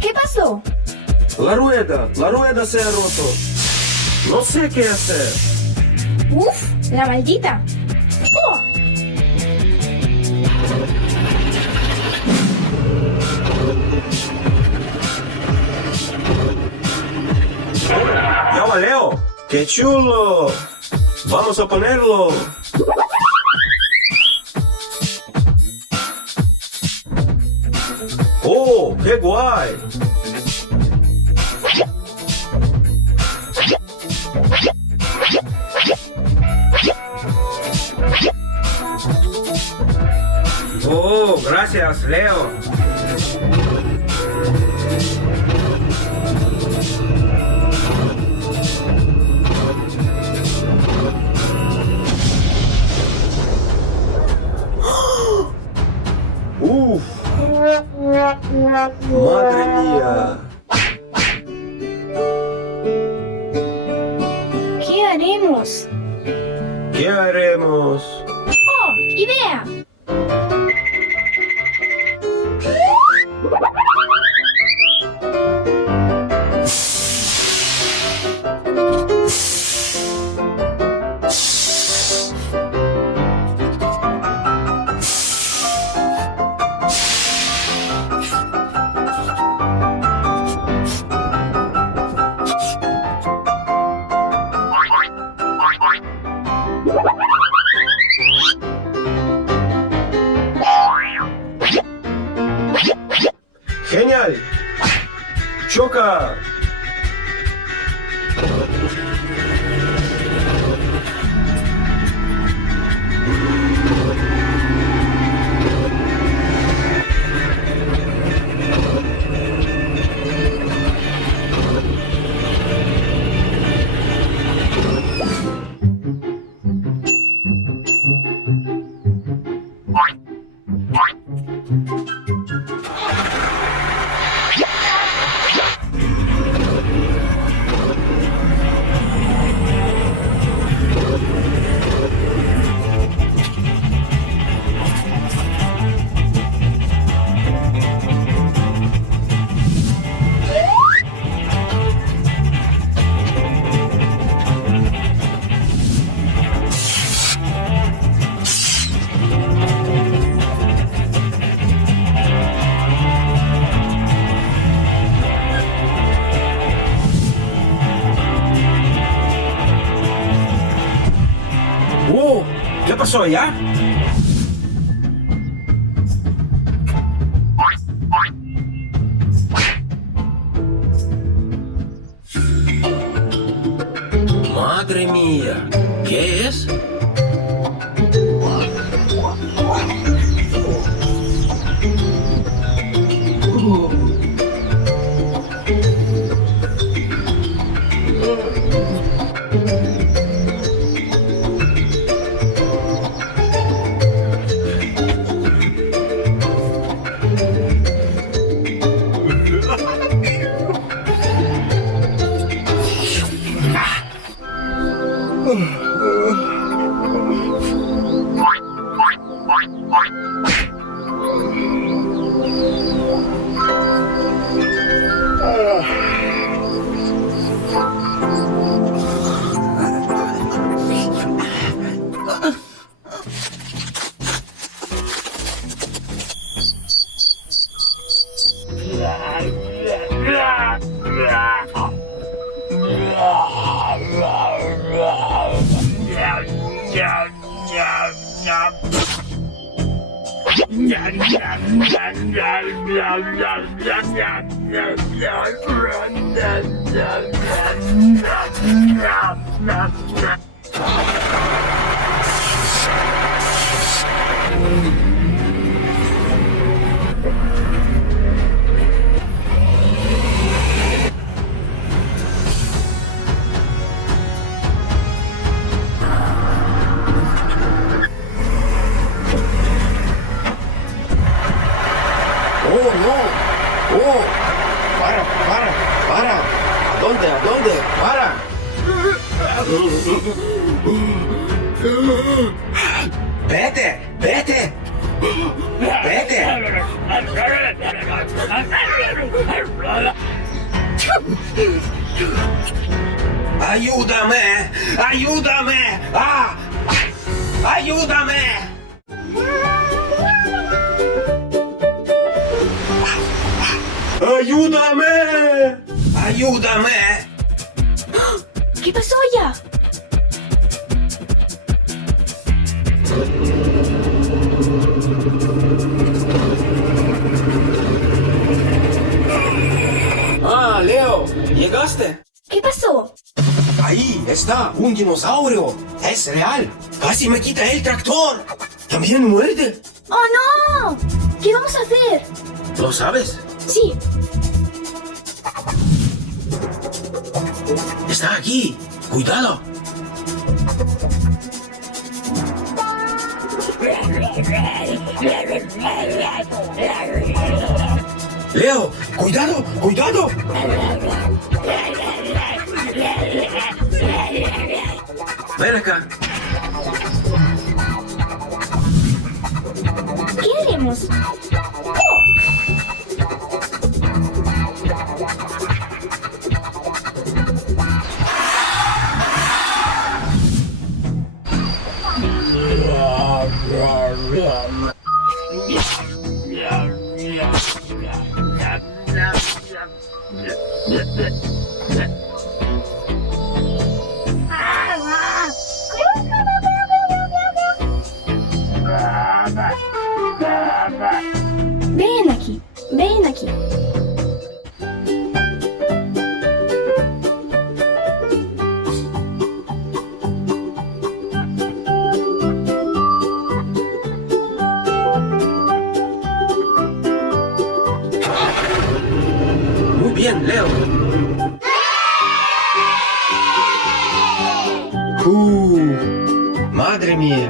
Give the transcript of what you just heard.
¿Qué pasó? La rueda se ha roto. No sé qué hacer. ¡Uf! ¡La maldita! ¡Oh! ¡Ya va, Leo! ¡Qué chulo! Vamos a ponerlo. ¡Oh! ¡Qué guay! Oh, gracias, Leo. Uf. Madre mía. ¿Qué haremos? ¿Qué haremos? ¡Oh! ¡Idea! ¡Genial! ¡Choca! ¿Qué pasó ya? Madre mía, ¿qué es? ¡Oh, no! ¡Oh! ¡Para! ¿A dónde? ¡Para! Vete, vete. Vete. Ayúdame, ayúdame. ¡Ah! Ayúdame. ¡Ayúdame! Ayúdame. ¿Qué pasó allá? Ah, Leo, ¿llegaste? ¿Qué pasó? Ahí está un dinosaurio. Es real. Casi me quita el tractor. También muerde. ¡Oh, no! ¿Qué vamos a hacer? ¿Lo sabes? Sí. Está aquí. Cuidado. Leo, cuidado, cuidado. Ven acá. ¿Qué haremos? Ven aquí, ven aquí. Muy bien, Leo. Madre mía.